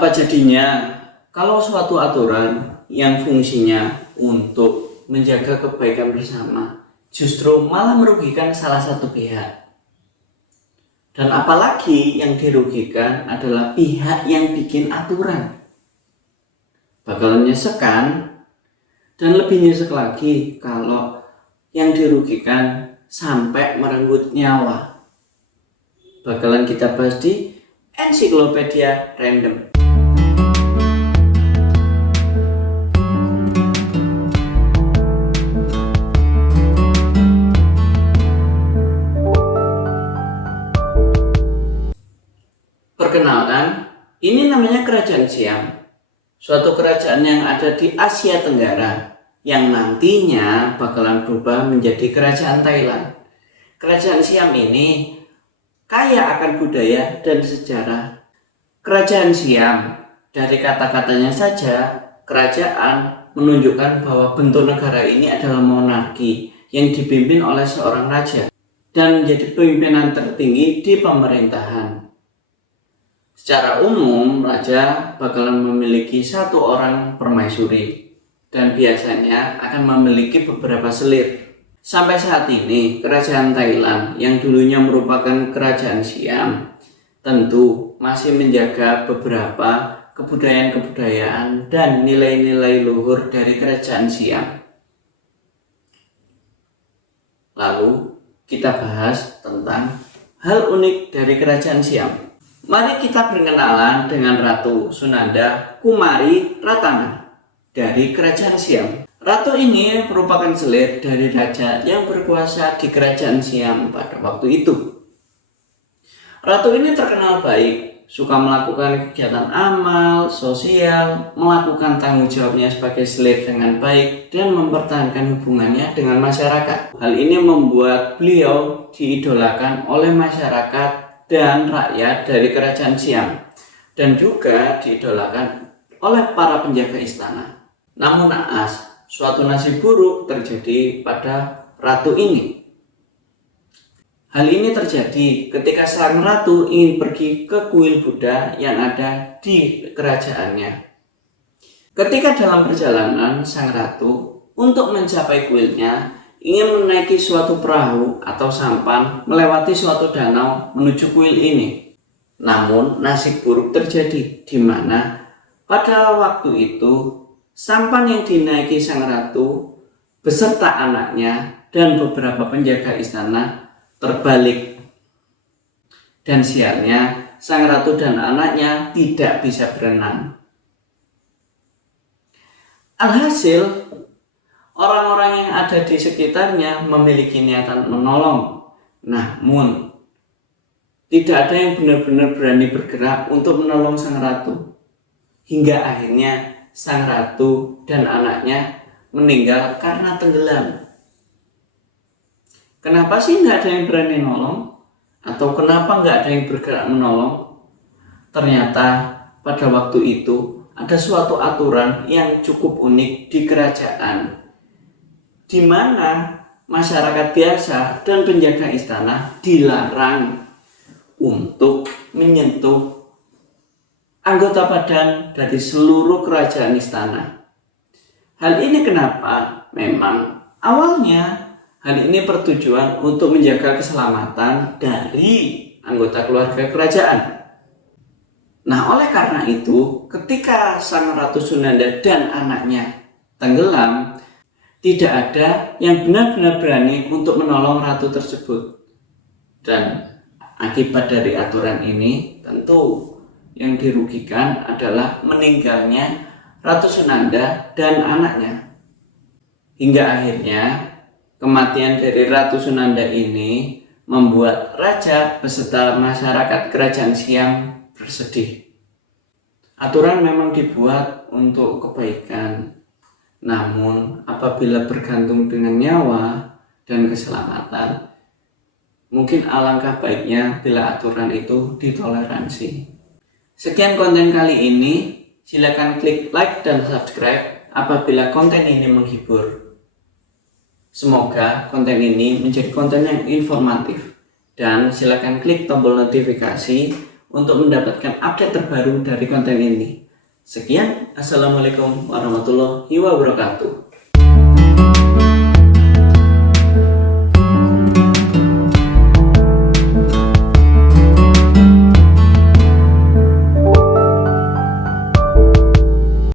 Apa jadinya kalau suatu aturan yang fungsinya untuk menjaga kebaikan bersama justru malah merugikan salah satu pihak? Dan apalagi yang dirugikan adalah pihak yang bikin aturan. Bakalan nyesekan, dan lebih nyesek lagi kalau yang dirugikan sampai merenggut nyawa. Bakalan kita bahas di Ensiklopedia Random. Perkenalkan, ini namanya Kerajaan Siam, suatu kerajaan yang ada di Asia Tenggara yang nantinya bakalan berubah menjadi Kerajaan Thailand. Kerajaan Siam ini kaya akan budaya dan sejarah. Kerajaan Siam, dari kata-katanya saja, kerajaan menunjukkan bahwa bentuk negara ini adalah monarki yang dipimpin oleh seorang raja dan menjadi pimpinan tertinggi di pemerintahan. Secara umum, raja bakalan memiliki satu orang permaisuri dan biasanya akan memiliki beberapa selir. Sampai saat ini, kerajaan Thailand yang dulunya merupakan kerajaan Siam tentu masih menjaga beberapa kebudayaan-kebudayaan dan nilai-nilai luhur dari kerajaan Siam. Lalu kita bahas tentang hal unik dari kerajaan Siam. Mari kita berkenalan dengan Ratu Sunanda Kumari Ratana dari kerajaan Siam. Ratu ini merupakan selir dari raja yang berkuasa di kerajaan Siam pada waktu itu. Ratu ini terkenal baik, suka melakukan kegiatan amal, sosial, melakukan tanggung jawabnya sebagai selir dengan baik, dan mempertahankan hubungannya dengan masyarakat. Hal ini membuat beliau diidolakan oleh masyarakat dan rakyat dari kerajaan Siam, dan juga diidolakan oleh para penjaga istana. Namun naas, suatu nasib buruk terjadi pada ratu ini. Hal ini terjadi ketika sang ratu ingin pergi ke kuil Buddha yang ada di kerajaannya. Ketika dalam perjalanan, sang ratu untuk mencapai kuilnya ingin menaiki suatu perahu atau sampan melewati suatu danau menuju kuil ini. Namun nasib buruk terjadi di mana pada waktu itu sampan yang dinaiki sang ratu beserta anaknya dan beberapa penjaga istana terbalik. Dan sialnya, sang ratu dan anaknya tidak bisa berenang. Alhasil, orang-orang yang ada di sekitarnya memiliki niatan menolong. Namun, tidak ada yang benar-benar berani bergerak untuk menolong sang ratu. Hingga akhirnya sang ratu dan anaknya meninggal karena tenggelam. Kenapa sih nggak ada yang berani nolong? Atau kenapa nggak ada yang bergerak menolong? Ternyata pada waktu itu ada suatu aturan yang cukup unik di kerajaan, di mana masyarakat biasa dan penjaga istana dilarang untuk menyentuh anggota badan dari seluruh kerajaan istana. Hal ini kenapa? Memang awalnya hal ini bertujuan untuk menjaga keselamatan dari anggota keluarga kerajaan. Nah, oleh karena itu, ketika sang Ratu Sunanda dan anaknya tenggelam, tidak ada yang benar-benar berani untuk menolong ratu tersebut. Dan akibat dari aturan ini, tentu yang dirugikan adalah meninggalnya Ratu Sunanda dan anaknya. Hingga akhirnya kematian dari Ratu Sunanda ini membuat raja beserta masyarakat kerajaan Siam bersedih. Aturan memang dibuat untuk kebaikan, namun apabila bergantung dengan nyawa dan keselamatan, mungkin alangkah baiknya bila aturan itu ditoleransi. Sekian konten kali ini, silakan klik like dan subscribe apabila konten ini menghibur. Semoga konten ini menjadi konten yang informatif, dan silakan klik tombol notifikasi untuk mendapatkan update terbaru dari konten ini. Sekian, Assalamualaikum warahmatullahi wabarakatuh.